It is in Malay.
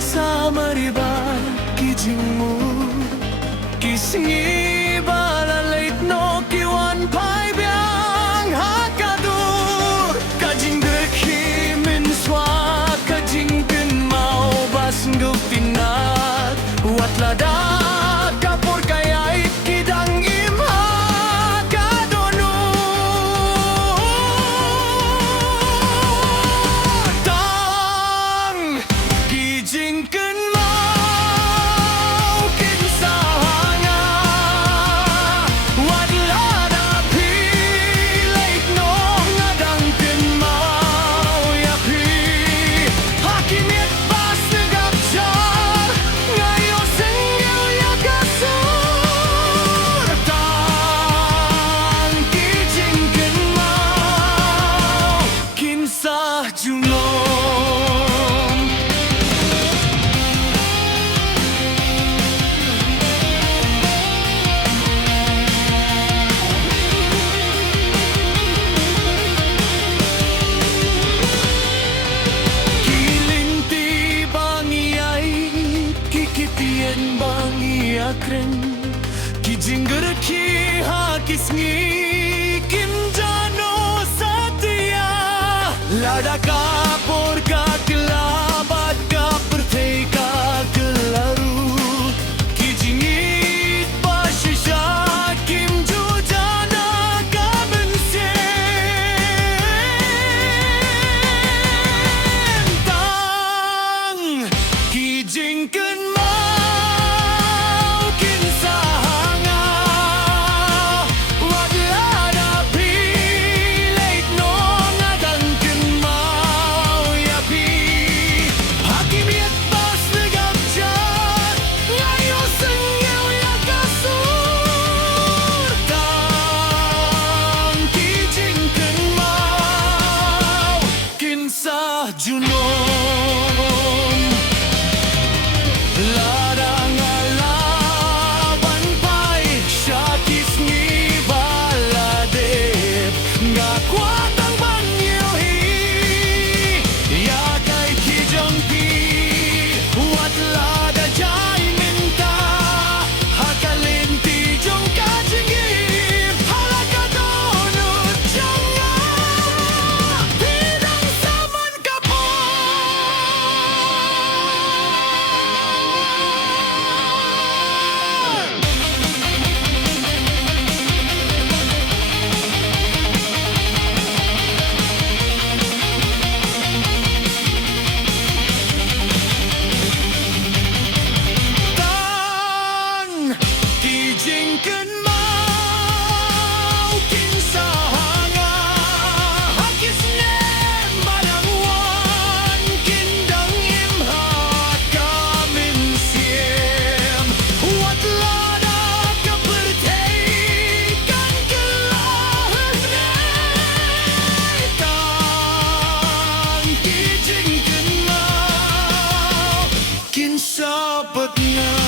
sa mariba kijingmu kisngi balalait no kiwan pai biang hakadu kajing dekhi min swa kajing ken mau bas ngupinat wat lada kapur kayait kidang imha kadonu tang kijing ken kren kijing gerki hakisngi kim jano satya lada kapur ka kelabat ka perthei ka kelaru kijing pashisha kim ju jana ka bense tang kijing ken Junon ladang alaban pai syakis ni baladep ngakwatang banyohi ya kai kijong pi wat lada jai minta hakalin ti jong kajingi halakadonu janga bidang saman kapo kijing ken mau kin sahanga hakis nem badang wan kin dang im hat kamin siem wat lada ka perthei kan kelahan nei tang kijing ken mau kin sabat nga